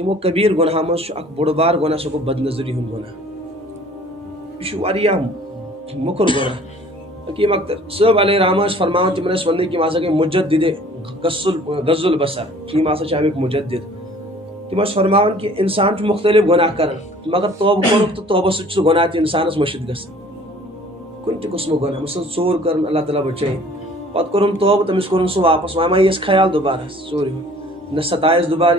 تمو کبیر گناہ مز اک بوڑ بار گناہ سو بد نظری ہند گناہ یہ واریاہ مکر گناہ. حکیم اختر صاحب علیہ رحمہ فرمان تمن ون کہ ہسا گئی مجدد غض البصر تم ہسا امیک مجدد. تم فرمان کہ انسان مختلف گناہ کران مگر توبہ کورک تو توبہ سہ گناہ تہ انسانس مشد گژھان کن تہ قسم گناہ مثلا ژور کرن اللہ تعالیٰ بچے پتہ کورن توبہ تمس کورن سہ واپس وما یس خیال دوبارہ ژور نہ ستائس دوبارہ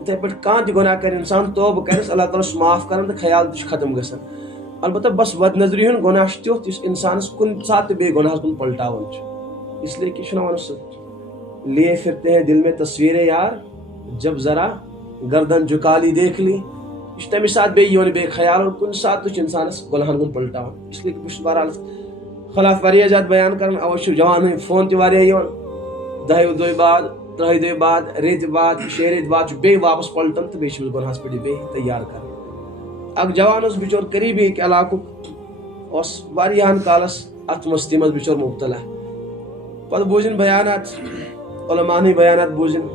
اتھے پہ کان تہ گناہ کر انسان توبہ کرس اللہ تعالیٰ معاف کران تو خیال تہ ختم گژھان. البتہ بس بد نظری ہند گناہ تیُتھ یس انسانس کن سات بے گناہ کن پلٹاون اس لیے کہ ون سہ لیے پھرتے ہیں دل میں تصویر یار جب ذرا گردن جھکا لی دیکھ لی یہ تمہ سات بے یون بے خیال اور کن سات انسانس گناہن کن پلٹاون. اس لیے کہ بہت بہرحال خلاف واریاہ زیادہ بیان کران اوے جوان فون تہ واریاہ یوان 10 دۄہ بعد 3 دۄہ بعد ریت بعد 6 ریت بعد بے واپس پلٹان تو بیس گناہس پہ بے تیار کر. اک جوان اس بچور قریبی ایک علاقہ اس واریاہن کالس ات مستی مز بچور مبتلا پتہ بوزن بیانات علماء بیانات بوزن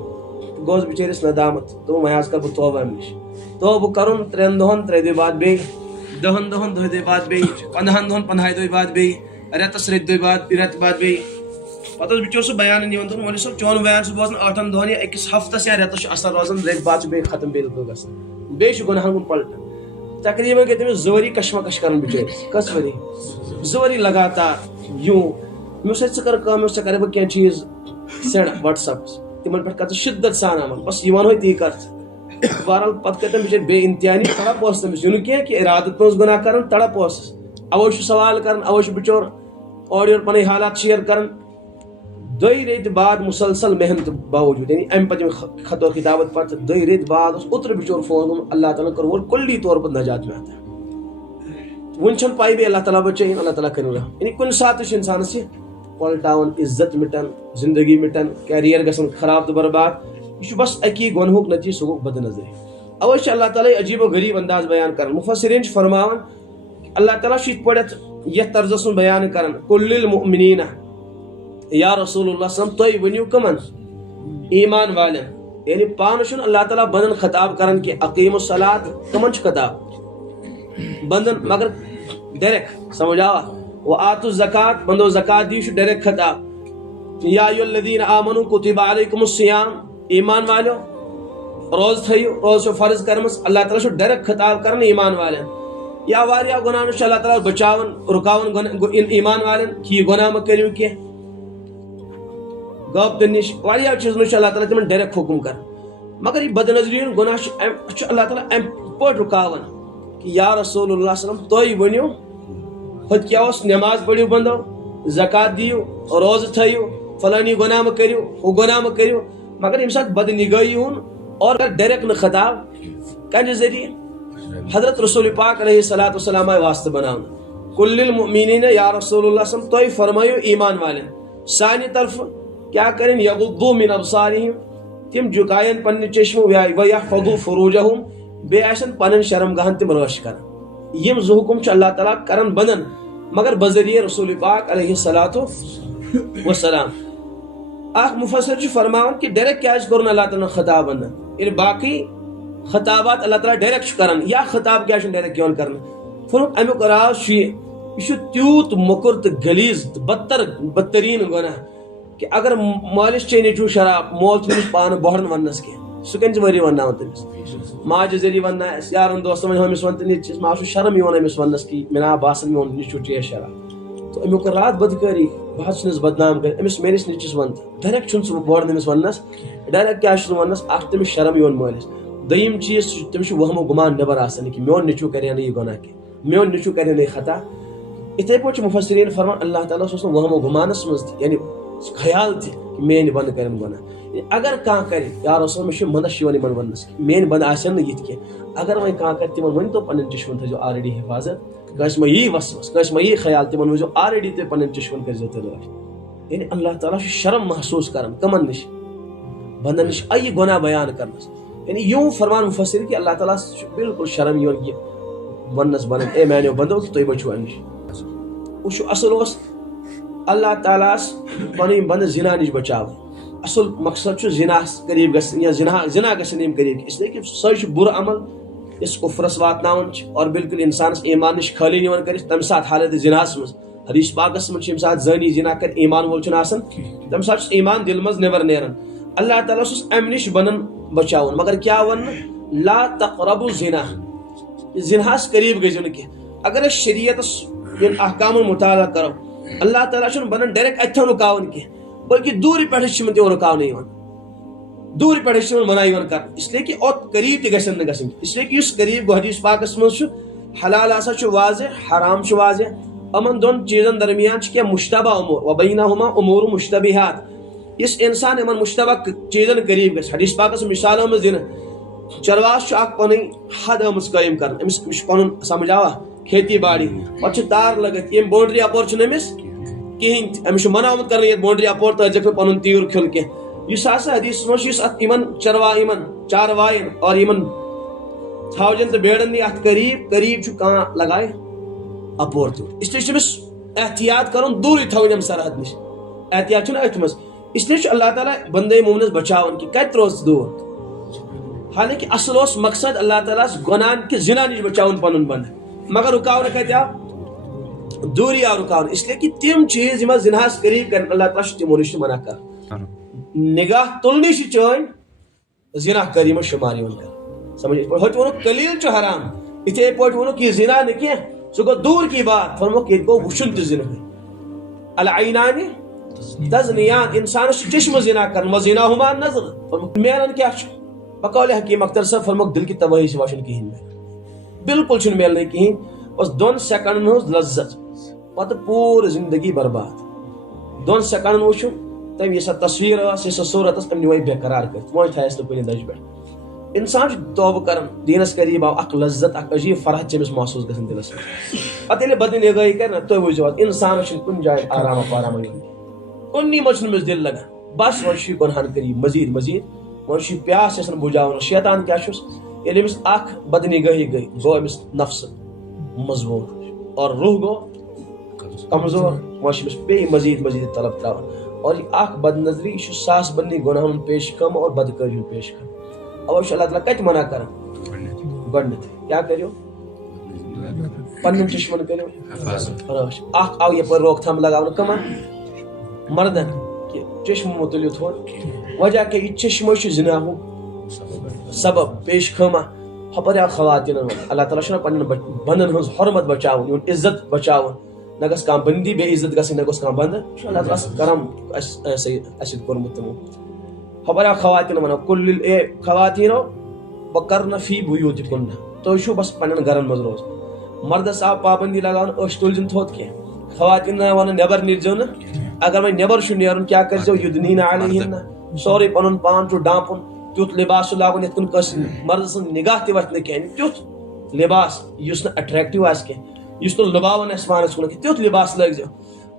گوس بچارس ندامت تو میں کر بہ توبہ ام نش توبہ کرن 3 دۄہن 3 دۄہ بعد بے 10 دۄہن 2 دۄہ بعد بے 15 دۄہن 15 دۄہ بعد بے ریتس ریت دۄہ بعد ریت بعد بے پتہ بچور سہ بیان نِوان تو مولوی صاحب چون بیان سہ بوزن 8 دۄہن یا أکِس ہفتس یا ریتس اثر روزان ریت بعد بے ختم بالکل گژھان بے گناہن کن پلٹان. تقریباً گئی تمس 2 ؤری کشمکش کران بچارس کس ؤری 2 ؤری لگاتار یوں مے ژٕ کر کٲم ژےٚ کرے بہٕ کینٛہہ چیٖز سینڈ واٹس ایپس تمن پہ کر ژٕ شدت سان عمل بس یہ ونو تی کر بہرحال پتہ کر تم بچار بے انتہانی تڑپ اوس تمس یہ کینٛہہ کہ ارادت پہ گناہ کران تڑپ اوسس اوے سوال کران اوے بچور اور یور پن حالات شیئر کران 2 ریت بعد مسلسل محنت باوجود یعنی ام پتہ خط و خطابت پتہ 2 ریت بعد اوتر بچور فون اللہ تعالیٰ کر کلی طور پر نجات میں آتا ون چھن پائی بھی اللہ تعالیٰ بچائیں اللہ تعالیٰ کرے یعنی کن سات انسان سے پلٹاون عزت مٹان زندگی مٹان کیریئر گژھان خراب تو برباد یہ بس اکی گنہک نتیجہ سہ گو بد نظری. اوے اللہ تعالیٰ عجیب و غریب انداز بیان کران مفسرین فرماون اللہ تعالیٰ یت پڑت یتھ طرزس من بیان کران کل المؤمنین یا رسول اللہ صلی اللہ علیہ وسلم تُہۍ ؤنِو کمن ایمان والن یعنی پانہٕ چھُنہٕ اللہ تعالیٰ بندن خطاب کران کہ اقیم الصلاۃ کمن چھُ خطاب بندن مگر ڈائریکٹ سمجھ آوا وآتوا الزکات بندو زکات دیو چھُ ڈائریکٹ خطاب یا ایھا الذین آمنوا کتب علیکم الصیام ایمان والو روز تھٲیِو روز چھُ فرض کرمٕژ اللہ تعالیٰ چھُ ڈائریکٹ خطاب کران ایمان والن یا واریاہ گناہ چھُ اللہ تعالیٰ بچاون رُکاون ایمان والن کہ یہ گناہ مہ کٔرِو کینٛہہ غب دن نش واریاہ چیزن اللہ تعالیٰ تمن ڈائریکٹ حکم کر مگر یہ بد نظری ہند گناہ اللہ تعالیٰ ام پٲٹھۍ رُکاوان کہ یا رسول اللہ صلی اللہ علیہ وسلم تُہۍ ؤنِو ہُتہِ کیاہ اوس نماز پٔرِو بندو زکات دیو روزٕ تھٲیِو فلٲنی گناہ مہ کٔرِو ہُہ گناہ مہ کٔرِو مگر ییٚمہِ ساتہٕ بد نگاہی ہُنٛد اور ڈائریکٹ نہ خطاب کَمہِ ذریعہ حضرت رسول پاک علیہ الصلوۃ والسلام آیہِ واسطہٕ بناونہٕ کل المؤمنین یا رسول اللہ صلی اللہ علیہ وسلم تُہۍ فرمٲیِو ایمان والٮ۪ن سانہِ طرفہٕ کیا کریں یغضوا من ابصارہم تم جھکائن پنہ چشمو ویحفظوا فروجہم بے آسن پنن شرمگاہن تم رٲچھ کران یم زٕ حکم چھ اللہ تعالیٰ کران بندن مگر بذریعہ رسول پاک علیہ الصلوۃ والسلام. اخ مفسر چھ فرماون کہ ڈائریکٹ کیا کرن اللہ تعالیٰ خطاب بندن یعنی باقی خطابات اللہ تعالیٰ ڈائریکٹ چھ کران یا خطاب کیا چھ ڈائریکٹ کیون کرن فرق امیک راز یہ تیوت مکر تو غلیظ بدترین گناہ کہ اگر مالس چے نیچو شراب مول تمس پان بہرن ونس کی سہ کن وری وننا تمس ماجہ ذریعہ وننا یارن دوستن ہمس ون نیچس ما شرم یوان امس ونس کی منا باسن میون نیچو چے شراب تو امیک رات بدکاری بہت چھنس بدنام کر امس میرس نیچس ون ڈائریکٹ چھن سہ بہرن امس ونس ڈائریکٹ کیا چھن ونس اخ تمس شرم یوان مالس دویم چیز تمس وہم و گمان نبر آسن کہ میون نیچو کرے یہ گناہ کی میون نیچو کرے یہ خطا اتھے پٲٹھۍ مفسرین فرمان اللہ تعالیٰ اوس وہم و گمانس مز یعنی خیال تہ کہ میٲنۍ بند کرن گناہ اگر کانٛہہ کرِ یا رسول مےٚ چھُ منش یِوان یِمن وننس میٲنۍ بند آسن نہٕ یِتھ کینٛہہ اگر وۄنۍ کانٛہہ کرِ تِمن ؤنۍتو پنٕنۍ چشمن تھٲیزیو آلریڈی حفاظت کٲنٛسہِ ما یی وسوس کٲنٛسہِ ما یی خیال تِمن ؤنۍزیو آلریڈی تُہۍ پنٕنۍ چشمن کٔرزیو تُہۍ رٲچھ یعنی اللہ تعالیٰ چھُ شرم محسوس کران کمن نش بندن نش یہِ گناہ بیان کرنس یعنی یوں فرمان مفسر کہ اللہ تعالیٰ چھُ بالکل شرم یِوان یہِ وننس بنن اے میانیو بندو کہ تُہۍ بچو امہِ نش وٕچھو اصل اوس اللہ تعالیٰ پنٕنۍ بند زنا نش بچاوٕنۍ اصل مقصد زنا قریب گژھن یا زنا گژھن یم قریب اس لیے کہ سہ بر عمل اس کفرس واتناون اور بالکل انسانس ایمان نش خالی نوان کر تمہ سات حالت زناس مز حدیث پاکس من یم سات زانی زنا کر ایمان وول چھن آسان تمہ سات ایمان دل مز نبر نیران اللہ تعالیٰ اس ام نش بنن بچاون مگر کیا ون لا تقربوا الزنا زناس قریب گژھن کی اگر شریعت احکام مطالعہ کرو اللہ تعالیٰ چھن بنن ڈائریکٹ اتھن رکاون کی بلکہ دوری پہ تم رکاؤن دوری پہ منع کر اس لیے کہ اوت قریب تہ گھن گھن اس لیے کہ اس قریب گو حدیث پاکس مز حلال ہسا واضح حرام واضح امن دون چیزن درمیان کیا مشتبہ امور وبینہما امور مشتبہات اس انسان امن مشتبہ چیزن قریب گھس حدیث پاکس مثالوں میں دن چرواس اخ پن حد آمت قائم کر امس پن سمجھ آوا کھیتی باڑی پتہ تار لگت یم باؤنڈری اپور امس کہین امس منع آمت کرنے یہ باؤنڈری اپور تک پن تیر کھل کی اس حدیث من چروا چاروائن اور تھوجن تو بیڑن ات قریب قریب کان لگائے اپور تیوت اس لیے احتیاط کرن دوری تھوین ام سرحد نش احتیاط ات مز اس لیے اللہ تعالیٰ بندے مومنس بچاون کہ کت روز دور حالانکہ اصل اس مقصد اللہ تعالیٰ گناہن کہ زنا نش بچاون پن بند مگر رکاون کت آو دوری آو رکاون اس لیے کہ تم چیز یم زناس قریب کر اللہ تعالیٰ تمو نش منع کر نگاہ تلنی چین زنا کریم شمار کر سمجھ ہوت ونک قلیل چھ حرام اتھے پٹ ونک یہ زنا نہ کی سو گو دور کی بات فرمو کہ گو وشن تہ زنا العینان تزنیان انسان چشم زنا کر وزناہما نظر فرمو میلن کیا چھ بقول حکیم اختر صاحب فرمو دل کی تباہی سے واشن کہین بالکل چھ میلن کہین بس 2 سیکنڈن ہز لذت پتہ پور زندگی برباد 2 سیکنڈن وچھو تم یہ تصویر یہ صورت تم نیو بے قرار کر وہ تھس تو کن دج پہ انسان توبہ کرن دینس قریب آو اخ لذت اخ عجیب فرحت چمس محسوس گھن دلس پتہ ییٚلہِ بد نگاہی کر تھی وچھو انسان کن جائے آرام پارام کنی مچ نمس دل لگان بس وہ گنہن قریب مزید مزید وہ پیاس یسن بجاون شیطان کیا ییٚلہِ امس اخ بد نگاہی گئی گو امس نفس مضبوط اور روح گو کمزور وہ بے مزید مزید طلب تراون اور یہ اخ بد نظری ساس بنی گناہن پیش کم اور بدکاری پیش کم اب اللہ تعالیٰ کت منع کر گڈنت کیا کرو پن چشمن کرو اخ آو یہ پر روک تھام لگاون کمن مردن کہ چشم متلیو تھون وجہ کہ یہ چشم زناہو سبب پیش خما خبر خواتین اللہ تعالیٰ چھنا پنن بندن ہنز حرمت بچاون یون عزت بچاون نہ گھس کان بندی بے عزت گھس نہ گھس کان بند اللہ تعالیٰ کرم اس کورمت تمو خبر خواتین ونو کل اے خواتینو بکرن فی بیوتکن تو شو بس پنن گرن مز روز مردس آو پابندی لگاون اش تلجن تھوت کی خواتین ون نیبر نیرزو نا اگر میں نیبر شو نیرن کیا کرزو یدنین علیہن سوری پنن پان چھ ڈامپن تیوت لباس لاگن یت کن کس مرد سن نگاہ تہ وتھ نہ کہن تیوت لباس یس نہ اٹریکٹیو آس کی یس تو لباون اسمانس کن تیوت لباس لگزو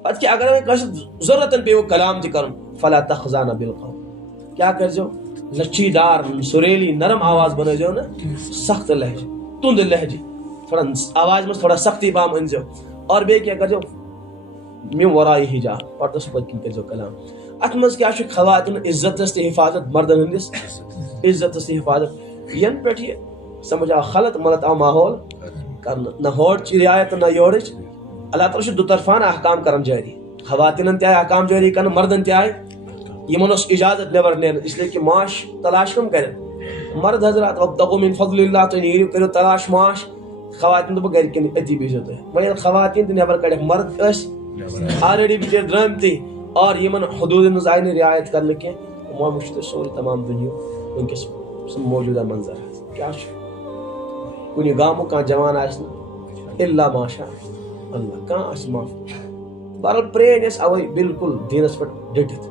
پتہ کہ اگر کس ضرورتن پیو کلام تہ کرن فلا تخزان بالقول کیا کرزو لچی دار سریلی نرم آواز بنزو نا سخت لہجہ تند لہجہ تھوڑا آواز میں تھوڑا سختی پام انزو اور بے کیا کرزو من ورائی حجاب پردس پتہ کرزو کلام ات مز کیا خواتین عزت تہ حفاظت مردن ہندس عزت تہ حفاظت ین پہ یہ سمجھ آ خلط ملت آ ماحول کرنا نہ ہوڑ رعایت نہ یورچ اللہ تعالیٰ دو طرفان احکام کرن جاری خواتین تہ احکام جاری کرن مردن تہ آئے یمن اس اجازت نیبر نیر اس لیے کہ معاش تلاش کم کریں مرد حضرات وابتغوا من فضل اللہ تو نیرو کرو تلاش معاش خواتین تو گھر کن اتی بہت ہے وہیں خواتین تہ نیبر کڑ مرد اس آلریڈی بچر درامتی اور یمن حدود نظائن رعایت کرنے کے وہ مشتر سوری تمام دنیا ونکس موجودہ منظر ہے کیا کنی گامو کان جوان آسنا الا ماشاء اللہ کان آس معاف بہرحال پرین اس اوے بالکل دینس پہ ڈٹت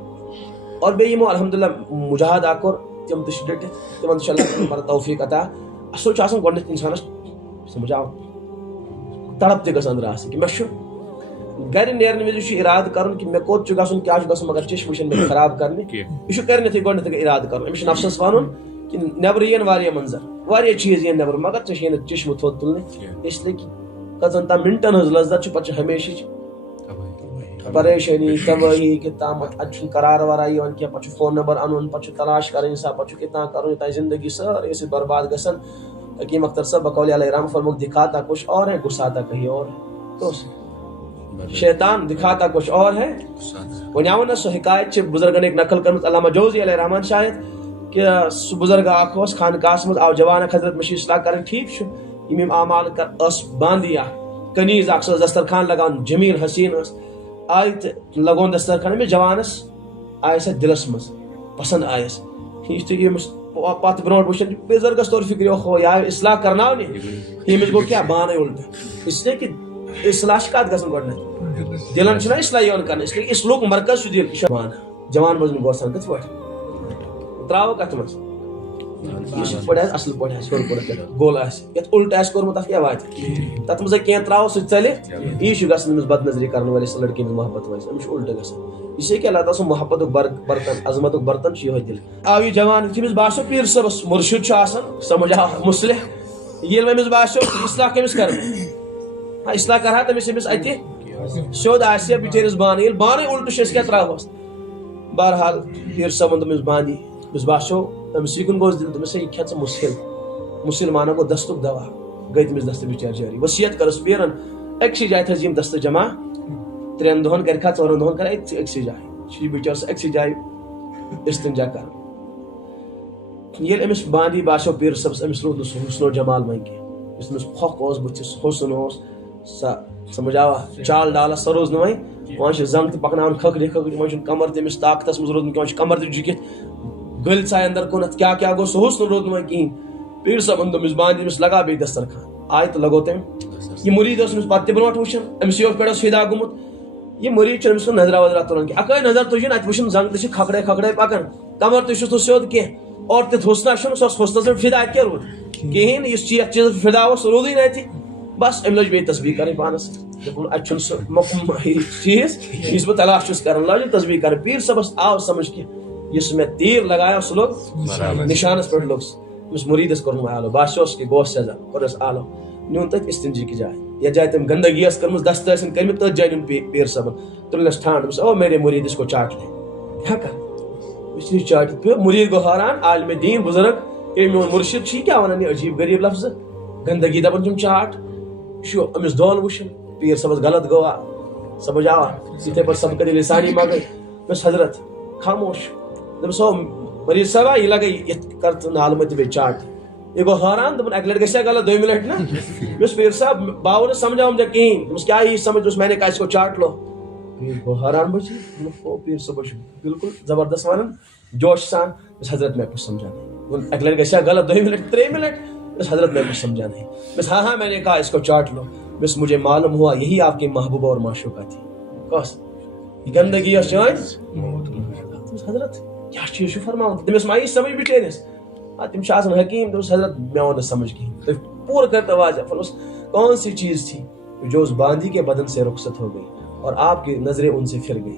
اور بے یمو الحمدللہ مجاہد آکر تم تش ڈٹت تمن تہ اللہ تعالیٰ توفیق عطا اصل چھ آسان گۄڈنیتھ انسانس سمجھ آو تڑپ تہ گژھِ اندر آسٕنۍ کہ مےٚ گھر نیرنے وز ارادہ کرن کہ مے کوت گھن کیا گھن مگر چشم وچن مے خراب کرنے یہ کرنتھے گۄڈنیتھ ارادہ کرن امس نفسس ون کہ نیبر ین واریاہ منظر واریاہ چیز ین نیبر مگر ژے چشم تھوت تلنے اس لیے کہ کتن تام منٹن ہز لذت پتہ ہمیشہ پریشانی تباہی کہ تامت اچھن قرار ورائی ان کے پچھ فون نمبر انون پچھ تلاش کریں سا پچھ کتنا کروں تا زندگی سارے سے برباد گسن. حکیم اختر صاحب بقول علیہ رحم فرمو دکھاتا کچھ اور ہے گساتا کہیں اور ہے. تو شیطان دکھاتا کچھ اور ہے. ونیاو نا سو حکایت چھ بزرگن ایک نقل کرمت علامہ جوزی علیہ رحمان شاید کہ سو بزرگ آکھوس خانقاہس مز آو جوان حضرت مشی اصلاح کرن ٹھیک چھ امام اعمال کر اس باندیا کنیز اکھ سو دسترخوان لگان جمیل حسین اس آیت لگون دسترخوان میں جوانس آیس دلس مز پسند آیس یہ پات برونٹ وچن بزرگس طور فکر خو یا اصلاح کرناو نہیں یہ مز گو کیا بانے الٹ اس لیے کہ اصلاح کات گژھن گۄڈنیٚتھ دلن چھنا اصلاح یوان کرنے اس لیے اصلاح مرکز چھُ دل شبان جوان مز گوسان کتھ پٲٹھۍ تراو کتھ مز یہ پڑھا اصل پڑھا سور پڑھا گول آس یت الٹ آس کورمت تتھ کیا وات تتھ مز کینٛہہ تراو سُہ ژلہِ یہِ چھُ گژھان أمِس بد نظری کرن وٲلِس لڑکی ہٕنٛز محبت وٲلِس أمِس چھُ الٹ گژھان. یہ سے کہ اللہ تعالیٰ سُنٛد محبتُک برتن عظمتُک برتن چھُ یِہوے دل. آو یہ جوان تٔمِس باسیو پیٖر صٲبس مُرشد چھُ آسان سمجھ آو مُصلح ییٚلہِ وۄنۍ أمِس باسیو اصلاح کٔمِس کرٕ اصلاح کرہا تٔمِس أمِس اتہِ سیوٚد آسہِ بِچٲرِس بانہٕ ییٚلہِ بانٕے الٹہٕ چھُ أسۍ کیٛاہ تراوہوس. بہرحال پیٖر صٲبن دوٚپ أمِس باندی أمِس باسیو أمِس یہِ کُن گوس دِل دوٚپمس ہے یہِ کھٮ۪ژٕ مُسلمانن گوٚو دستُک دوا گٔے تٔمِس دستہٕ بِچارِ جٲری. ؤصیت کٔرٕس پیٖرن أکسٕے جایہِ تھٲوزِ یِم دستہٕ جمع 3 دۄہن کرکھا 4 دۄہن کر أکسٕے جایہِ چھُ یہِ بِچٲرِس أکسٕے جایہِ استنجا کران. ییٚلہِ أمِس باندی باسیو پیٖر صٲبس أمِس روٗد نہٕ سُہ حُسنو جمال وۄنۍ کینٛہہ یُس أمِس پھۄکھ اوس بٕتھِس حُسن اوس سۄ سمجھ آوا چال ڈالس سۄ روٗز نہٕ وۄنۍ وۄنۍ چھِ زنگ تہِ پکناوان کھکھرِ وۄنۍ چھُنہٕ کمر تٔمِس طاقتس منٛز روٗدمُت کینٛہہ وۄنۍ چھُ کمر تہِ جُکِتھ گٔلۍ ژاے اندر کُنتھ کیٛاہ گوٚو سُہ حُسن روٗد نہٕ وۄنۍ کِہینۍ. پیٖر صٲبن دوٚپ أمِس باندی أمِس لگا بیٚیہِ دسترخان آیہِ تہٕ لگوو تٔمۍ. یہِ مُریٖد اوس أمِس پتہٕ تہِ برونٛٹھ وٕچھان أمِس یہِ پٮ۪ٹھ اوس فِدا گوٚمُت یہِ مُریٖد چھُنہٕ أمِس کُن نظرا وظرا تُلان کینٛہہ اکٲے نظر تُجِن اتہِ وٕچھُن زنگ تہِ چھِ کھکھرے کھکھرے پکان کمر تہِ چھُس نہٕ سیوٚد کینٛہہ اور تیُتھ حُسنا چھُنہٕ سُہ اوس حُسنس پٮ۪ٹھ فِدا اتہِ کیٛاہ روٗد کِہینۍ یُس یتھ چیٖزس فِدا اوس سُہ روٗدٕے نہٕ اتہِ. بس أمۍ لٔج بیٚیہِ تسبیٖح کرٕنۍ پانس دوٚپُن اتہِ چھُنہٕ سُہ چیٖز یُس بہٕ تلاش چھُس کران لٲجِن تسبیٖح کرٕنۍ. پیٖر صٲبس آو سمجھ کہِ یُس مےٚ تیٖر لگایو سُہ لوٚگ نشانس پٮ۪ٹھ لوٚگ سُہ أمِس مُریٖدس کوٚرُن آلو باسیوس کہِ گوس سزا کوٚرنس آلو نیوٗن تٔتھۍ استنجی کی جایہِ یتھ جایہِ تٔمۍ گندگی ٲس کٔرمٕژ دستہٕ ٲسِن کٔرمٕتۍ تٔتھۍ جایہِ نیوٗن پیٖر صٲبن تُلنس ٹھانڈ دوٚپُس او میرے مُریٖد اس کو چاٹ لے کیٛاہ کر یُس یہِ چاٹِتھ پیوٚو مُریٖد گوٚو حٲران عالمِ دیٖن بُزرگ ییٚلہِ میون مُرشد چھُ یہِ کیٛاہ ونان یہِ عجیٖب غریٖب لفظہٕ گندگی دپان چھُم چاٹ یہِ چھُ أمِس دول وٕچھُن پیٖر صٲبس غلط گوٚوا سمجھ آوا یِتھٕے پٲٹھۍ سبقت لسانی منگے دوٚپُس حضرت خاموش دوٚپُس او مریٖد صٲبا یہِ لگے یتھ کر ژٕ نالہٕ مٔتۍ بیٚیہِ چاٹ یہ گو حٲران دوٚپُن اکہِ لٹہِ گژھِ غلط دوٚیمہِ لٹہِ نا دوٚپُس پیٖر صاحب بہٕ آوُس نہٕ سمجھاوُم ژےٚ کِہینۍ دوٚپُس کیٛاہ یی سمجھ دوٚپُس میانے کیٛازِ کو چاٹ لو پیٖر گوٚو حٲران بچی او پیٖر صٲب چھُ بالکل زبردست ونان جوش سان دوٚپُس حضرت مےٚ کچھ سمجھا نہیں اکہِ لٹہِ گژھِ غلط دوٚیمہِ لٹہِ ترٛیٚیِمہِ لٹہِ دوٚپُس حضرت مےٚ کچھ سمجھا نہیں دوٚپُس ہاں میں نے کہا اس کو چاٹ لو دوٚپُس مجھے معلوم ہوا یہی آپ کی محبوبہ اور معشوقہ تھی کس یہ گندگی ٲس چٲنۍ دوٚپُس حضرت کیٛاہ چیٖز چھُ فرماوان تٔمِس ما یی سمجھ بِچٲرِس تم آسان حکیم دوٚپُس حضرت مےٚ آو نہٕ سمجھ کِہینۍ تُہۍ پوٗرٕ کٔرتو واضح فرموس کون سی چیز تھی جو اس باندی کے بدن سے رخصت ہو گئی اور آپ کی نظریں ان سے پھر گئی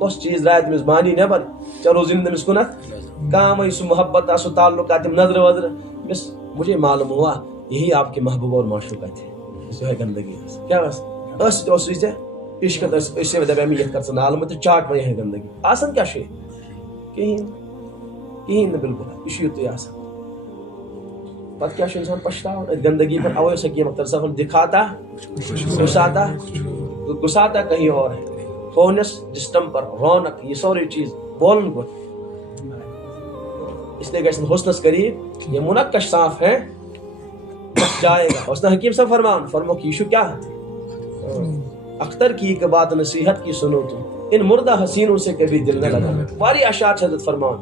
کۄس چیز درٛاے تٔمِس باندی نٮ۪بر چلو زِن تٔمِس کُنتھ کانٛہہ سُہ محبت سُہ تعلقات تِم نظرٕ وظرٕ بس مجھے معلوم ہوا یہی آپ کے محبوب اور معشوقہ تھے یِہوٚے گندگی ٲس کیٛاہ ٲس أتھۍ سۭتۍ اوسُے ژےٚ عشقت أسۍ دپے مےٚ یتھ کر ژٕ نالہٕ مٔتۍ تہٕ چاٹ وۄنۍ یِہوٚے گندگی آسان کیٛاہ چھُ کِہینۍ نہٕ بالکل یہِ چھُ یُتُے آسان پتہٕ کیٛاہ چھُ انسان پچھتاوان أتھۍ گندگی پٮ۪ٹھ اوے اوس حکیم اختر صٲبن دکھاتا گساتا کہیں اور ہے فونس جسٹم پر رونق یہ سورے چیز بولن کو اس لیے گژھن حسنس قریب یہ منقش صاف ہے جائے گا حسن حکیم صاحب فرمو کہ یہ کیا اختر کی ایک بات نصیحت کی سنو تم ان مردہ حسینوں سے کبھی دل نہ لگا واری اشعار حضرت فرمان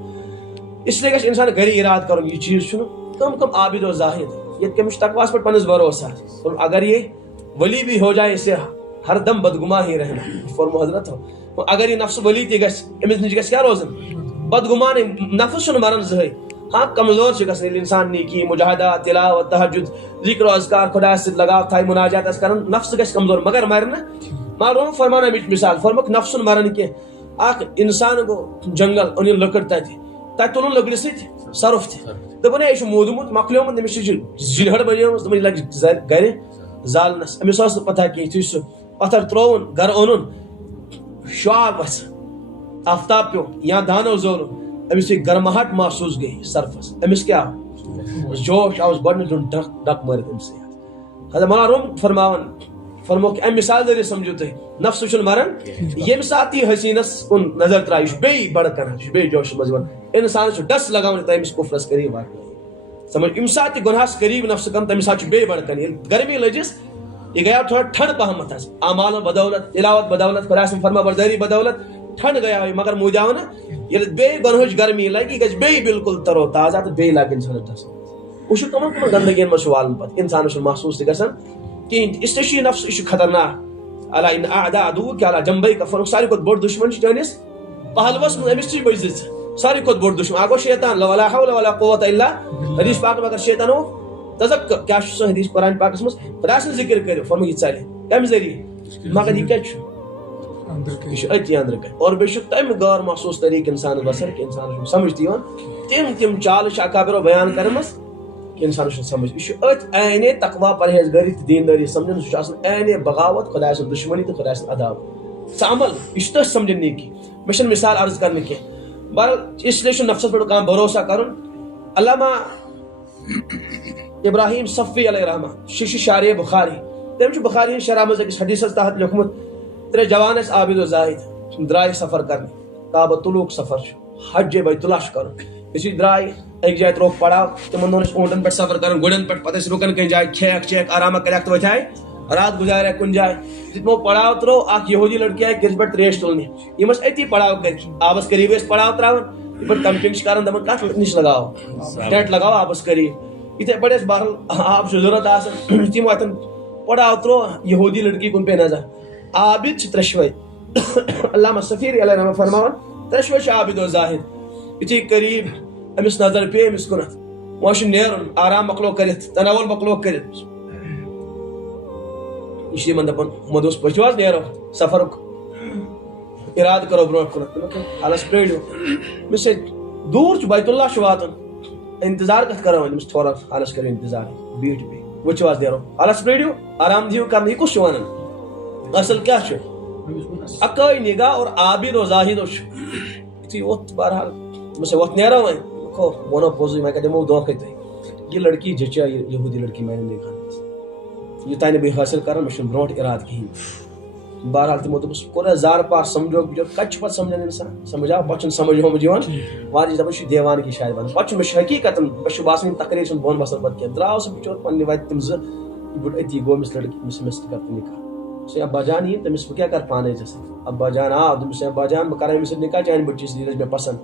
اس لیے گژھِ انسان گھری اراد کرو یہ چیز کم کم عابد و زاہد یہ کمش تقواس پر پنس بھروسہ اگر یہ ولی بھی ہو جائے اسے ہر دم بدگما ہی رہنا فرمو حضرت ہو اگر یہ نفس ولی تہ گژھِ امس نش گژھِ کیا روزن بدگمان نفس چھُنہٕ مران زٕہٕنۍ ہاں کمزور چھُ گژھان ییٚلہِ انسان نیکی مجاہدہ تلاوت تہجد ذکر و اذکار خۄدایس سۭتۍ لگاو تھایہِ مناجات آسہِ کران نفس گژھِ کمزور مگر مرِ نہٕ معلوم فرمان امِچ مثال فرموکھ نفس چھُنہٕ مران کینٛہہ اکھ انسان گوٚو جنگل أنِن لٔکٕر تتہِ تُلُن لٔکرِ سۭتۍ سرُف تہِ دوٚپُن ہے یہِ چھُ موٗدمُت مۄکلیومُت أمِس چھِ زِنہٕر بنیمٕژ دوٚپُن یہِ لگہِ گرِ زالنس أمِس ٲس نہٕ پتہ کینٛہہ یُتھُے سُہ پتھر ترٛووُن گرٕ اوٚنُن شعاع وس آفتاب پیو یا دانو زور امس گرماہٹ محسوس گئی سرفس امس کیا جوش آوس گۄڈنیُک دیُن ڈک مٲرِتھ أمسٕے حضرت مولانا روم فرمو کہ امہِ مثال ذریعہ سمجھو تُہۍ نفسہٕ چھُنہٕ مران ییٚمہِ ساتہٕ یہِ حسیٖنس کُن نظر ترٛایہِ یہِ چھُ بیٚیہِ بڑکان یہِ چھُ بیٚیہِ جوشس منٛز یِوان اِنسانس چھُ ڈس لگاوان تۄہہِ أمِس کُفرس قریٖب واتنٲیِو سمجھ ییٚمہِ ساتہٕ تہِ گۄنہس قریٖب نفسہٕ کم تمہِ ساتہٕ چھُ بیٚیہِ بڑکان ییٚلہِ گرمی لٔجِس یہ گیا تھوڑا ٹھنڈ پہمت حظ اعمال بدولت تلاوت بدولت خدا سٕنٛز فرما بردٲری بدولت ٹھنڈ گیا مگر موٗدیو نہٕ ییٚلہِ بیٚیہِ گۄنہٕچ گرمی لگہِ یہِ گژھِ بیٚیہِ بالکل ترو تازہ تہٕ بیٚیہِ لگہِ اِنسانس ڈس وٕچھِو کٕمن کٕمن گندگین منٛز چھُ والُن پتہٕ اِنسانس چھُنہٕ محسوٗس تہِ گژھان کِہیٖنۍ تہِ اسلیے چھُ یہِ نفس یہِ چھُ خطرناک اللہ ان اعداء عدوک علی جنبیک فرموو ساروی کھۄتہٕ بوٚڑ دُشمن چھُ چٲنِس پہلوس منٛز أمِس چھِ بٔچ زِ ساروی کھۄتہٕ بوٚڑ دُشمن اکھ گوٚو شیطان ولا حول ولا قوة الا حدیث پاک مگر شیطان ہو تذکر کیاہ چھُ سُہ حدیث قرآن پاکس منٛز خدا سُنٛد ذکر کٔرِو فرموو یہِ ژلہِ کمہِ ذٔریعہٕ مگر یہِ کتہِ چھُ یہِ چھُ أتی أنٛدرٕ کَنہِ اور بیٚیہِ چھُ تمہِ غٲر محسوٗس طریٖقہٕ اِنسانس بسر کہِ اِنسانس چھُنہٕ سمجھ تہِ یِوان تِم چالہٕ چھِ اکابرو بیان کرِمژٕ کہ انسانس چھُنہٕ سمجھ یہِ چھُ أتھۍ عینے تقوا پرہیزگٲری تہٕ دیندٲری سمجھن سُہ چھُ آسان عینے بغاوت خۄداے سٕنٛز دُشمنی تہٕ خۄداے سٕنٛز عداوت سُہ عمل یہِ چھُ تٔتھۍ سمجھن نیکی مےٚ چھنہٕ مثال عرض کرنہٕ کینٛہہ بہرحال اسلیے چھُ نفسس پٮ۪ٹھ کانٛہہ بھروسہ کرُن علامہ ابراہیم صفی علیہ رحمہ سُہ چھُ شارح بخاری تٔمۍ چھُ بخاری ہٕنٛدِ شرح منٛز أکِس حدیثس تحت لیوکھمُت 3 جوان ٲسۍ عابد و زاہد درٛاے سفر کرنہِ کعبۃُ سفر چھُ حجِ بیت اللہ چھُ کرُن یُتھُے درٛاے أکۍ جایہِ ترٛووُکھ پڑاو تِمن دۄہن ٲسۍ اوٗنٹن پٮ۪ٹھ سفر کران گُرٮ۪ن پٮ۪ٹھ پتہٕ ٲسۍ رُکان کُنہِ جایہِ کھیٚیکھ چیٚیکھ آرامہ کریکھ تہٕ وۄتھے رات گُزاریکھ کُنہِ جایہِ یُتھُے تِمو پڑاو ترٛوو اکھ یہوٗدی لڑکی آیہِ کِرِس پٮ۪ٹھ تریش تُلنہِ یِم ٲسۍ أتی پڑاو کٔرِتھ آبس قریٖب ٲسۍ پڑاو تراوان یِتھ پٲٹھۍ کمپِنگ چھِ کران دپان کتھ نِش لگاو ٹینٹ لگاو آبس قریٖب یِتھے پٲٹھۍ ٲسۍ بہرحال آب چھُ ضروٗرت آسان یُتھُے یِم وۄتھان پڑاو ترٛوو یہوٗدی لڑکی کُن پیٚیہِ نظر عابد چھِ 3 شوے علامہ صفی علیہ رحمہ فرماوان 3 شوے چھِ عابد و زاہد یُتھُے قریٖب أمِس نظر پیٚیہِ أمِس کُنتھ وۄنۍ چھُ نیرُن آرام مۄکلو کٔرِتھ تناول مۄکلو کٔرِتھ یہِ چھُ یِمن دپان یِمو دوٚپُس پٔکِو حظ نیرو سفرُک ارادٕ کرو برونٛٹھ کُنتھ حالس پرٛٲرِو أمِس دوٗر چھُ بیت اللہ چھُ واتُن انتظار کتھ کرو وۄنۍ أمِس تھوڑا حالس کٔرِو انتظار بیٖٹھِو بیٚیہِ وٕچھِو حظ نیرو حالس پرٛٲرِو آرام دِیِو کرنہٕ یہِ کُس چھُ ونان اصل کیاہ چھُ اکٲے نگاہ اور عابد و زاہد چھُ یُتھُے ووٚتھ بہرحال دوٚپمس وۄتھ نیرو وۄنۍ ووٚنو پوٚزُے وۄنۍ کتہِ دِمو دھوکھے تۄہہِ یہِ لڑکی جچے یہوٗدی لڑکی میانٮ۪ن نگاہن منٛز یوٚتانۍ نہٕ بہٕ حٲصِل کران مےٚ چھُنہٕ برونٛٹھ ارادٕ کِہینۍ بہرحال تِمو دوٚپُس کوٚر اَسہِ زارٕ پار سمجھوکھ بِچور کتہِ چھُ پتہٕ سمجھان اِنسان سمجھ آو پتہٕ چھُنہٕ سمجھ ومجھ یِوان واریاہ دپان یہِ چھُ دیوانگی شاید ونان پتہٕ چھُ مےٚ چھُ حقیٖقتن مےٚ چھُ باسان یِم تقریٖر چھُنہٕ بۄن وسان پتہٕ کینٛہہ درٛاو سُہ بِچور پننہِ وتہِ تِم 2 یہِ بوٚڑ أتی گوٚو أمِس لڑکی أمِس تہِ کر تہٕ نکاح سُہ ابا جان یِیِن تٔمِس بہٕ کیٛاہ کرٕ پانے ژےٚ سۭتۍ ابا جان آو دوٚپمس ابا جان بہٕ کرٕ أمِس سۭتۍ نکاح چانہِ بٔچی سۭتۍ یہِ لٔج مےٚ پسنٛد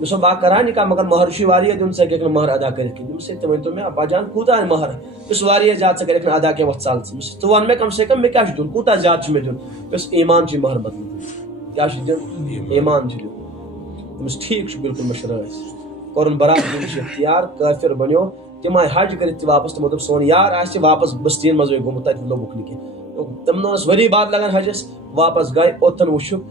دوٚپمس بہٕ کرٕ نکاح مگر مہر چھُے واریاہ دیُن ژٕ ہیٚککھ نہٕ مہر ادا کٔرِتھ کِہینۍ دوٚپمس تہِ ؤنۍتو مےٚ ابا جان کوٗتاہ مہر یُس واریاہ زیادٕ ژٕ کَرکھ نہٕ ادا کینٛہہ وۄتھ ژل ژٕ وَن مےٚ کم سے کم مےٚ کیٛاہ چھُ دیُن کوٗتاہ زیادٕ چھُ مےٚ دیُن یُس ایمان چھُے مہر بدلہٕ دیُن کیٛاہ چھُ دیُن ایمان چھُ دیُن دوٚپمس ٹھیٖک چھُ بالکل مےٚ چھُ رٲضۍ کوٚرُن برابر دِنٕچ اختیار کٲفِر بنیو تِم آیہِ حج کٔرِتھ تہِ واپس تِمو دوٚپ سون یار آسہِ واپس بستیَن منٛزٕے گوٚمُت تتہِ لوٚبُکھ نہٕ کینٛہہ تِمن اوس ؤری بعد لگان حجس واپس گٔے اوٚتن وٕچھُکھ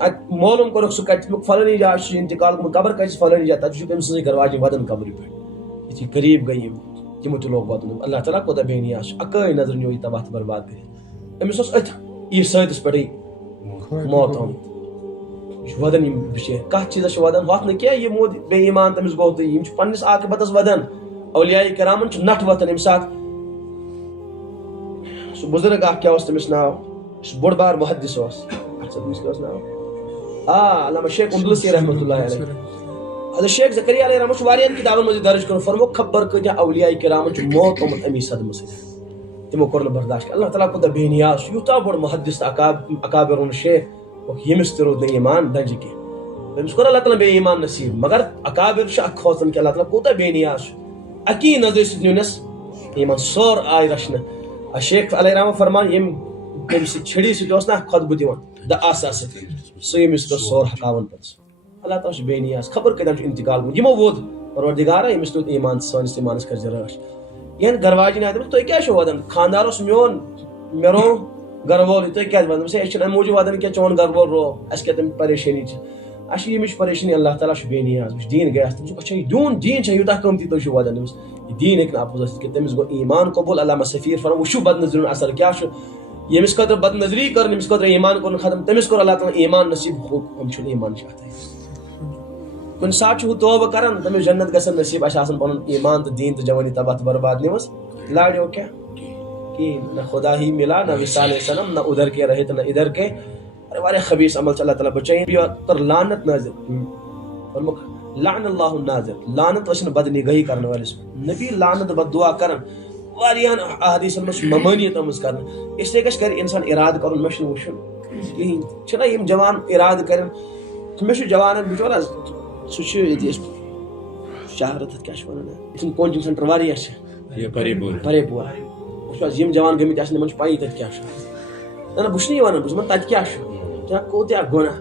اتہِ معلوٗم کوٚرُکھ سُہ کتہِ تمیُک فلٲنی جایہِ چھُ انتقال گوٚمُت قبر کتہِ چھِ فلٲنی جایہِ تتہِ وٕچھُکھ أمۍ سٕنٛزٕے گرواجہِ ودان قبرِ پٮ۪ٹھ یُتھُے قریٖب گٔے یِم تِمو تہِ لوگ واتُن اللہ تعالیٰ کوتاہ بے نیاز چھُ اکٲے نظرِ نیوٗ یہِ تباہ تہٕ برباد کٔرِتھ أمِس اوس أتھۍ عیٖد سۭتِس پٮ۪ٹھٕے موت آمُت یہِ چھُ ودان یِم بِچٲرۍ کتھ چیٖزس چھُ ودان ہوٚتھ نہٕ کینٛہہ یہِ مود بے ایمان تٔمِس گوٚو تہٕ یِم چھِ پننِس عاقبتس ودان اولیاء کرامن چھُ نٹھ وتھان ییٚمہِ ساتہٕ سُہ بُزرگ اکھ کیٛاہ اوس تٔمِس ناو یُس بوٚڑ بار محدث اوس تٔمِس کیٛاہ اوس ناو علامہ شیخ عبدالسی رحمتہ اللہ علیہ حضرت شیخ زکریا علیہ رحمہ چھُ واریاہن کِتابن منٛز یہِ درٕج کوٚرمُت فرموو خبر کۭتیاہ اولیاء کرامن چھُ موت آمُت امی صدمہٕ سۭتۍ تِمو کوٚر نہٕ برداشت اللہ تعالیٰ کوٗتاہ بے نیاز چھُ یوٗتاہ بوٚڑ محدث تہٕ اکابر شیخ ییٚمِس تہِ روٗد نہٕ ایمان دنجہِ کینٛہہ تٔمِس کوٚر اللہ تعالیٰ بے ایمان نصیٖب مگر اکابر چھُ اکھ کھوژان کہِ اللہ تعالیٰ کوٗتاہ بے نیاز چھُ اکی نظرِ سۭتۍ نیونس ایمان سور آیہِ رچھنہٕ شیخ علیہ رحمہ فرمان ییٚمہِ تٔمۍ سۭتۍ چھڑی سۭتۍ اوس نا خۄطبہٕ دِوان آسا سۭتۍ سُہ ییٚمِس سۭتۍ اوس سور ہکاوان پتہٕ اللہ تعالیٰ چھُ بے نیاز خبر کتٮ۪ن چھُ انتقال گوٚمُت یِمو ووت پروردگارا ییٚمِس نیوٗ ایمان سٲنِس ایمانس کٔرۍ زِ رٲچھ یِہنٛدِ گرواجن آیہِ دوٚپُکھ تُہۍ کیٛازِ چھِو ودان خانٛدار اوس میون مےٚ رو گرٕ وولٕے تُہۍ کیٛازِ ودان أسۍ چھِنہٕ امہِ موٗجوٗب ودان کینٛہہ چون گرٕ وول رو اَسہِ کیٛاہ تَمہِ پریشٲنی چھِ اَسہِ چھِ ییٚمِچ پریشٲنی اللہ تعالیٰ چھُ بے نیاز وٕچھ دیٖن گٔیس تٔمِس چھُ اچھا یہِ دیٖن چھا یوٗتاہ قۭمتی تُہۍ چھِو ودان أمِس یہِ دیٖن ہیٚکہِ نہٕ اپوز ٲسِتھ کینٛہہ تٔمِس گوٚو ایمان قبوٗل علامہ صفیٖر فرماوان وٕچھِو بدنظریُن اثر کیٛاہ چھُ یمس خاطر بد نظری کر یمس خاطر ایمان کور ختم تمس کور اللہ تعالیٰ ایمان نصیب ہم چھن ایمان چاہتے کن سات توبہ کران تمس جنت گژھن نصیب اس آسان پنن ایمان تو دین تو جوانی تباہ تو برباد نمس لاڑیو کیا کہ نہ خدا ہی ملا نہ وصال صنم نہ ادھر کے رہے نہ ادھر کے ارے وارے خبیث عمل سے اللہ تعالیٰ بچائیں تر لعنت نازل فرمک لعن اللہ الناظر لعنت وسن بد نگہی کرنے والے نبی لعنت بد دعا کرن واریان احادیث مس ممانیت امز کرن اس لیے گژھِ کر انسان ارادہ کرن مشن وشن کہین چھنا یم جوان ارادہ کرن مش جوانن بچور سہ چھ یہ شہرت کیا ون کوچنگ سینٹر واریاہ چھ پرے پورہ وچ یم جوان گٔمٕتۍ آسن یمن چھ پائی تتہِ کیا نہ نہ بہٕ ونان بہٕ چھُس تتہِ کیا کیا کوتاہ گۄناہ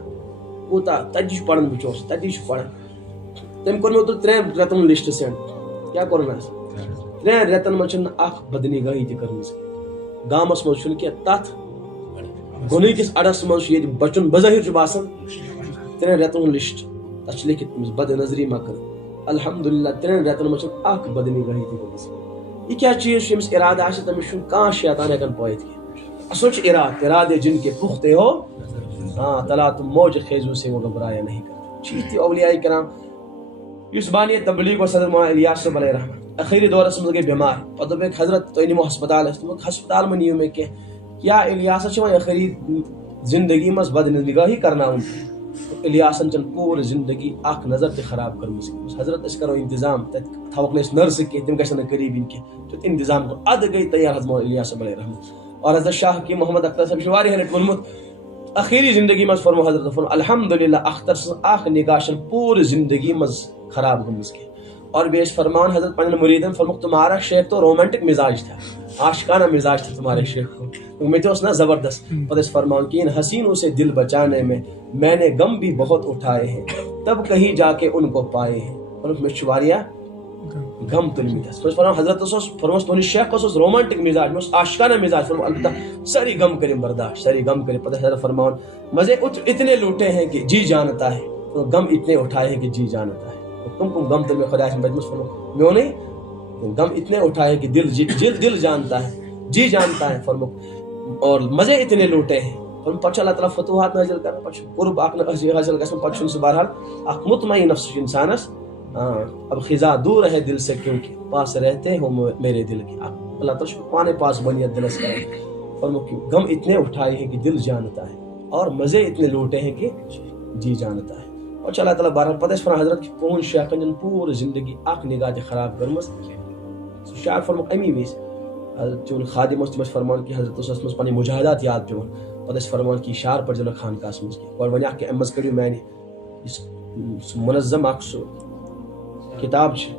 کوتاہ تتہِ چھ پران بچور تتہِ چھ پران تم کور مےٚ 3 رٮ۪تن لسٹ سینڈ کیا کورن حظ 3 رٮ۪تن منٛز چھنہٕ اکھ بدنگاہی تہِ کٔرمٕژ گامس منٛز چھُنہٕ کینٛہہ تتھ گۄنہٕ کِس اڈس منٛز چھُ ییٚتہِ بچُن بظٲہر چھُ باسان 3 رٮ۪تن ہُنٛد لسٹ تتھ چھُ لیکھِتھ أمِس بد نظری مہ کر الحمدللہ 3 رٮ۪تن منٛز چھنہٕ اکھ بدنگاہی تہِ گٔمٕژ یہ کیا چیز چھُ ییٚمِس ارادٕ آسہِ تٔمِس چھُنہٕ کانٛہہ شیطان ہٮ۪کان پٲیِتھ کینٛہہ اصل چھُ ارادے جن کے پُختے ہو ہاں تلا تم موج خیزوں سے وہ گھبرایا نہیں کرتے چیز تھی اولیاء کرام اس بانی تبلیغ و صدر مولانا الیاس صاحب علیہ رحمت اخیری دورس مز گئی بیمار پتہ بیک حضرت تو نمو ہسپتال ہسپتال میں نیو میں کیا الیاس چھ اخیری زندگی مز بد نگاہی کرنا الیاسن چن پور زندگی اخ نظر تہ خراب کرمس حضرت اس کرو انتظام تھوک نس نرس کی تم گژھن قریب کی تو انتظام کو اد گئی تیار حضرت مولانا الیاس صاحب علیہ رحمت اور حضرت شاہ کی محمد اختر صاحب شواری ہے ونمت اخیری زندگی مز فرمو حضرت فرمو الحمدللہ اختر اخ نگاشن پور زندگی مز خراب گمز کی اور بیش فرمان حضرت پنن مریدن فرمو تمہارا شیخ تو رومانٹک مزاج تھا عاشقانہ مزاج تھا تمہارے شیخ کو میں تو اس نا زبردست پتہ فرمان کہ ان حسینوں سے دل بچانے میں نے غم بھی بہت اٹھائے ہیں تب کہیں جا کے ان کو پائے ہیں اور میں چھواریا غم تلمی تھا فرمان حضرت فرمو تہند شیخ اس رومانٹک مزاج میں عاشقانہ مزاج فرمو البتہ ساری غم کریں برداشت ساری غم کریں پتہ حضرت فرمان مزے اتنے لوٹے ہیں کہ جی جانتا ہے غم اتنے اٹھائے ہیں کہ جی جانتا ہے تم غم تل میں خدا سے بجمس فرمو میں نہیں غم اتنے اٹھائے کہ دل جانتا ہے جی جانتا ہے فرمو اور مزے اتنے لوٹے ہیں فرمو پچھ اللہ تعالیٰ فتوحات نازل کرنا پچھ قرب اک حاصل گژھن پچھ چھُنہٕ سُہ بہرحال اکھ مطمئن نفس چھُ انسانس اب خزاں دور ہے دل سے کیونکہ پاس رہتے ہو میرے دل کے اللہ تعالیٰ چھُ پانے پاس بنیت دلس کران فرمو کہ غم اتنے اٹھائے ہیں کہ دل جانتا ہے اور مزے اتنے لوٹے ہیں کہ جی جانتا ہے اور اللہ تعالیٰ بہرحال پتہ فرمان حضرت کہ پون شیخ جن پور زندگی اک نگاہ تہ خراب کرمس شاعر فرمو امی وز حضرت چون خادم اس تمس فرمان کہ حضرت اس مس پنہ مجاہدات یاد پیون پتہ فرمان کہ اشار پر جن خانقاہ مز اور ونیا کہ امز کڑیو میانہ منظم اک سو کتاب چھ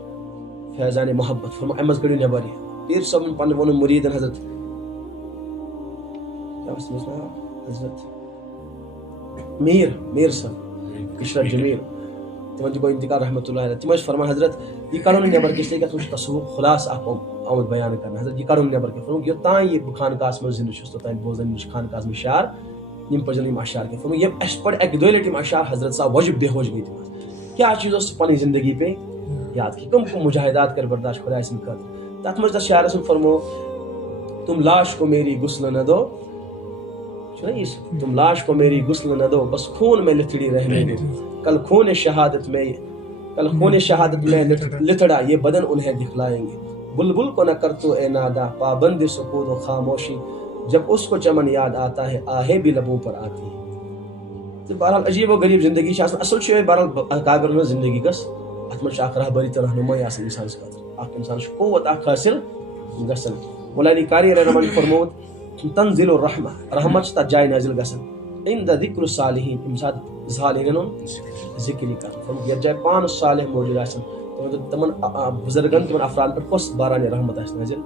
فیضان محبت فرمو امز کڑیو نبر پیر صاحب پنہ ون مریدن حضرت حضرت میر صاحب کشرا جمیل تمن گو انتقال رحمۃ اللہ علیہ تم فرمان حضرت یہ کڑن نبر کس لیے کہ تصوف خلاص آمد بیان کرنا حضرت یہ کڑن نبر کہ فرمو یوتان یہ خانقاہ مز زندہ چھس توتان بوزن خانقاہ مز شعر یم پزن یم اشعار کہ فرمو یہ اس پڑ ایک دو لٹم اشعار حضرت صاحب وجب بے ہوش گئی تم کیا چیز اس پنی زندگی پہ یاد کی کم مجاہدات کر برداشت خدا سن خاطر تت مز شعر سن فرمو تم لاش کو میری غسل نہ دو تم لاش کو میری غسل نہ دو بس خون میں لتڑی رہنے دو کل خون شہادت میں لتڑا یہ بدن انہیں دکھلائیں گے بلبل کو نہ کر تو اے نادا پابند سکوت و خاموشی جب اس کو چمن یاد آتا ہے آہے بھی لبوں پر آتی ہے تو بہرحال عجیب و غریب زندگی شاہ اصل چھے بہرحال کابر میں زندگی کس اتمن شاہ رہبری تو رہنمائی آسن انسان سے قدر اک انسان قوت اک حاصل گسن مولانا کاری رحمت فرمود تنزل الرحمہ رحمت تا جائے نازل گسن عند ذکر الصالحین امساد صالحین ذکر کر فرمود یہ جائے پان صالح موجود آسن تمن بزرگن تمن افراد پر کس باران رحمت آسن نازل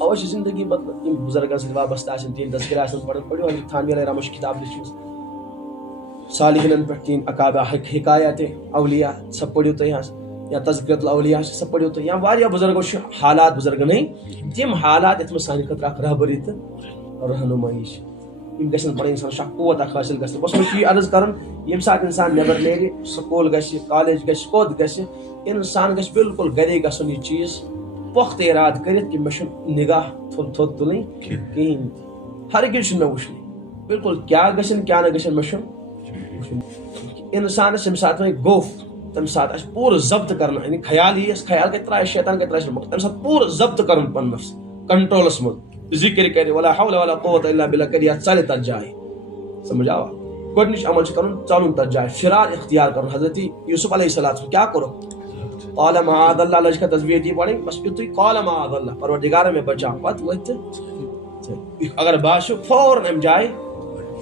اوش زندگی بدل یم بزرگن سے وابستہ آسن تین تذکرہ آسن پڑھو تھانوی علیہ رحمت کتاب لکھمس صالحین پر تین اکابہ حکایات اولیاء سب پڑھو تو یا تذکرۃ الاولیاء سب پڑھو تو یا واریاہ بزرگو حالات بزرگ نہیں تم حالات اتم سانی خطر اک رہبری تو رہنمائی یم گژھن پڑھن انسان شاہ قوت اک حاصل گژھن بس مجھے عرض کرن یم سات انسان نیبر نیرِ سکول گژھِ کالج گژھِ کوٚت گژھِ انسان گژھِ بالکل گرے گژھن یہ چیز پختہ اراد کرت کہ مے نگاہ تھوٚد تلٕنۍ کہین ہرگز میں وچھنی بالکل کیا گژھن کیا نہ گژھن مشن انسانس یم سات گوف تم سات پور ضبط کرنا یعنی خیال یس خیال کے ترائے شیطان کے ترائے مگر تم سات پور ضبط کرن پن نفس کنٹرولس مز ذکر کرے ولا حول ولا قوت الا بالله کریا چلے تر جائے سمجھ آوا گۄڈنِچ عمل کرن ژلُن تر جائے فرار اختیار کرن حضرت یوسف علیہ السلام کیا کرو قال معاذ اللہ اللہ کا تصویر دی پڑھیں بس یتھے قال معاذ اللہ پروردگار میں بچا پت وت اگر باسو فوراً ام جائے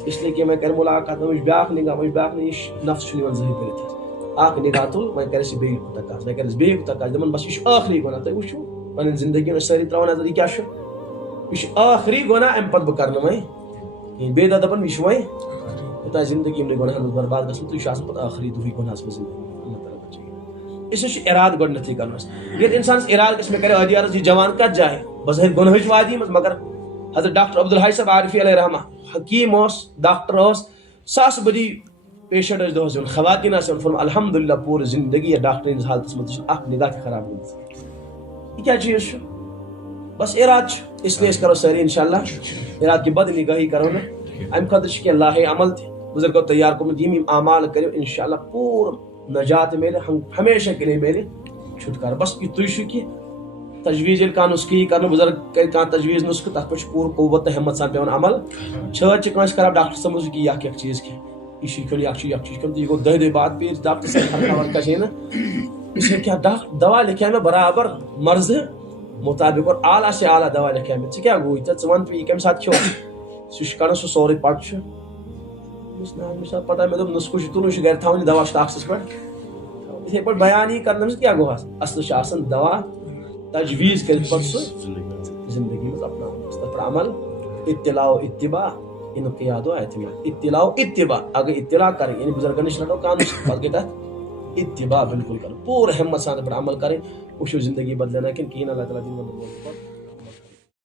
اس لیے کہ میں کر ملاقات میں بیاکھ نگاہ میں بیاکھ نش نفس چھنی ون زہی کرت اخ نگاہ تل میں کرس بے تکاس میں کرس بے تکاس دمن بس یہ آخری گناہ تہ وچھو پنن زندگی میں ساری تراون نظر کیا چھ یہ آخری گناہ ام پت بکرن میں بے دپن یہ وے تا زندگی میں گناہ برباد گژھن تو شاس پت آخری دہی گناہ میں زندگی اللہ تعالی بچائے اس سے اراد گڈنتھی کرنس یہ انسان اراد اس میں کرے ادی عرض یہ جوان کت جائے بظاہر گناہچ وادی مگر حضرت ڈاکٹر عبدالحی صاحب عارفی علیہ رحمہ حکیم اس ڈاکٹر اس ساس بڑی پیشنٹ اس دہس خواتین اس فرم الحمدللہ پور زندگی ڈاکٹر حالت مت اخ نگاہ خراب گئی یہ کیا چیز بس اراد اس لیے اس کرو ساری انشاءاللہ اراد کی بد نگاہی کرو نا ام خاطر کہ اللہ عمل تھے بزرگوں تیار کو دیم اعمال کرو انشاءاللہ پور نجات میلے ہمیشہ کے لیے میلے چھٹکارا بس یہ تھی کہ تجویز کا نسخی کرنا بزرگ کر تجویز نسخہ تک پہ پور قوت ہمت سان پیون عمل چھت کنس خراب ڈاکٹر سمجھ کہ یہ چیز کھے یہ کھیل یہ چیز کھیل یہ گو دہ بعد پہ ڈاکٹر سے ہر ورکا چاہیے نا اس نے کیا دوا لکھا میں برابر مرض مطابق اور اعلیٰ سے اعلیٰ دوا لکھا میں کیا گوئی ژٕ ون تو یہ کم سات کھو سہ کڑان سہ سورے پٹ پتہ مے نسخہ تلن گھر تھوان دوا ٹاکسس پہ اتھے پہ بیان یہ کرنا کیا گو اصل دوا تجویز کر زندگی میں اپنا عمل اطلاع و اتباع انقیاد و اعتماد اطلاع و اتباع اگر اطلاع کریں یعنی بزرگن نش رٹو کام پتہ گئی اتباع بالکل کرو پور ہمت سان پر عمل کریں وہ زندگی بدلنا کہ اللہ تعالیٰ دین